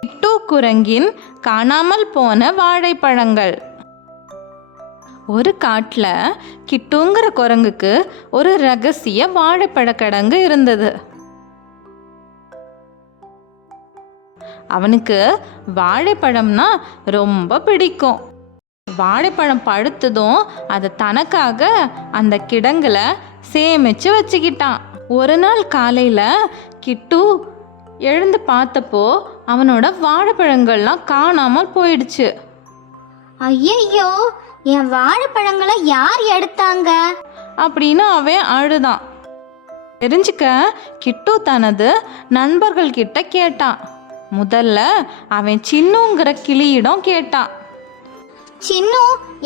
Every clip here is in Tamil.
கிட்டு குரங்கின் காணாமல் போன வாழைப்பழங்கள். ஒரு காட்டில் கிட்டுங்கிற குரங்குக்கு ஒரு ரகசிய வாழைப்பழக்கிடங்கு இருந்தது. அவனுக்கு வாழைப்பழம்னா ரொம்ப பிடிக்கும். வாழைப்பழம் பழுத்ததும் அதை தனக்காக அந்த கிடங்குல சேமிச்சு வச்சுக்கிட்டான். ஒரு நாள் காலையில கிட்டு எழுந்து பார்த்தப்போ அவனோட வாழைப்பழங்கள்லாம் காணாமல் போயிடுச்சு. ஐயோ, என் வாழைப்பழங்களை யார் எடுத்தாங்க அப்படின்னு அவன் அழுதான். தெரிஞ்சுக்க கிட்டு தனது நண்பர்கள் கிட்ட கேட்டான். முதல்ல அவன் சின்னுங்கிற கிளியிடம் கேட்டான். சின்னு,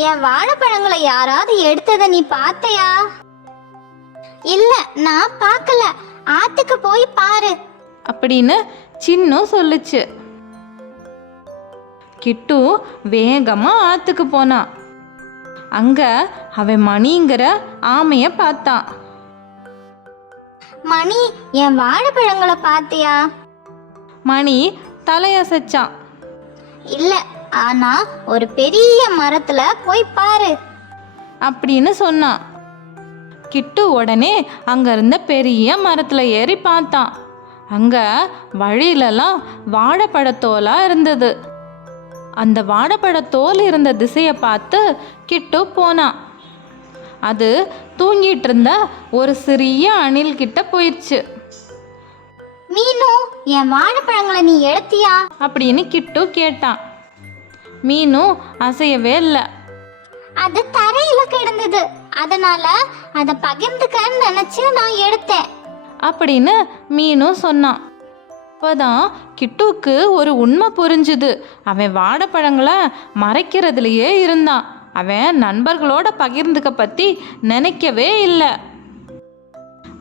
என் வாழைப்பழங்களை யாராவது எடுத்ததை நீ பார்த்தையா? இல்ல, நான் பார்க்கல. ஆத்துக்கு போய் பாரு அப்படின்னு சின்னு சொல்லுச்சு. கிட்டு வேகமா ஆத்துக்கு போனான். அங்க அவன் மணிங்கிற ஆமைய பார்த்தான். மணி, என் வாழைப்பழங்களை பார்த்தியா? மணி தலையசைச்சான். இல்ல, ஆனா ஒரு பெரிய மரத்துல போய் பாரு அப்படின்னு சொன்னான். கிட்டு உடனே அங்க இருந்த பெரிய மரத்துல ஏறி பார்த்தான். அங்க வழியிலலாம் வாழைப்பழத்தோலா இருந்தது. அந்த வாழைப்பழத்தோல் இருந்த திசையை பார்த்து கிட்டு போனான். அது தூங்கிட்டு இருந்த ஒரு சிறிய அணில் கிட்ட போயிடுச்சு. மீனு, என் வாழைப்பழங்களை நீ எடுத்தியா அப்படின்னு கிட்டு கேட்டான். மீனு அசையவே இல்லை. அது தரையில கிடந்தது, அதனால அதை பகிர்ந்துக்கன்னு நினைச்சு நான் எடுத்தேன் அப்படின்னு மீனு சொன்னான். அப்போதான் கிட்டுக்கு ஒரு உண்மை புரிஞ்சுது. அவன் வாழைப்பழங்களை மறைக்கிறதுலையே இருந்தான். அவன் நண்பர்களோட பகிர்ந்துக்க பற்றி நினைக்கவே இல்லை.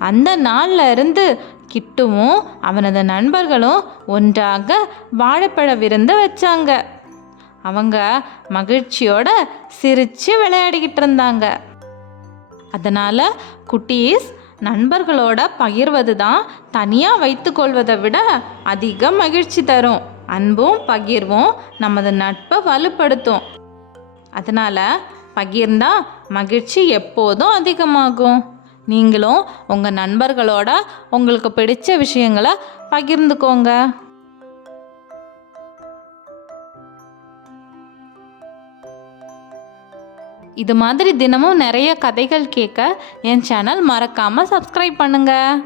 அந்த நாள்ல இருந்து கிட்டுவும் அவனது நண்பர்களும் ஒன்றாக வாழைப்பழ விருந்து வச்சாங்க. அவங்க மகிழ்ச்சியோட சிரித்து விளையாடிக்கிட்டு இருந்தாங்க. அதனால் குட்டீஸ், நண்பர்களோட பகிர்வது தான் தனியாக வைத்து கொள்வதை விட அதிக மகிழ்ச்சி தரும். அன்பும் பகிர்வும் நமது நட்பை வலுப்படுத்தும். அதனால் பகிர்ந்தா மகிழ்ச்சி எப்போதும் அதிகமாகும். நீங்களும் உங்கள் நண்பர்களோட உங்களுக்கு பிடிச்ச விஷயங்களை பகிர்ந்துக்கோங்க. இது மாதிரி தினமும் நிறைய கதைகள் கேட்க என் சேனல் மறக்காமல் சப்ஸ்கிரைப் பண்ணுங்கள்.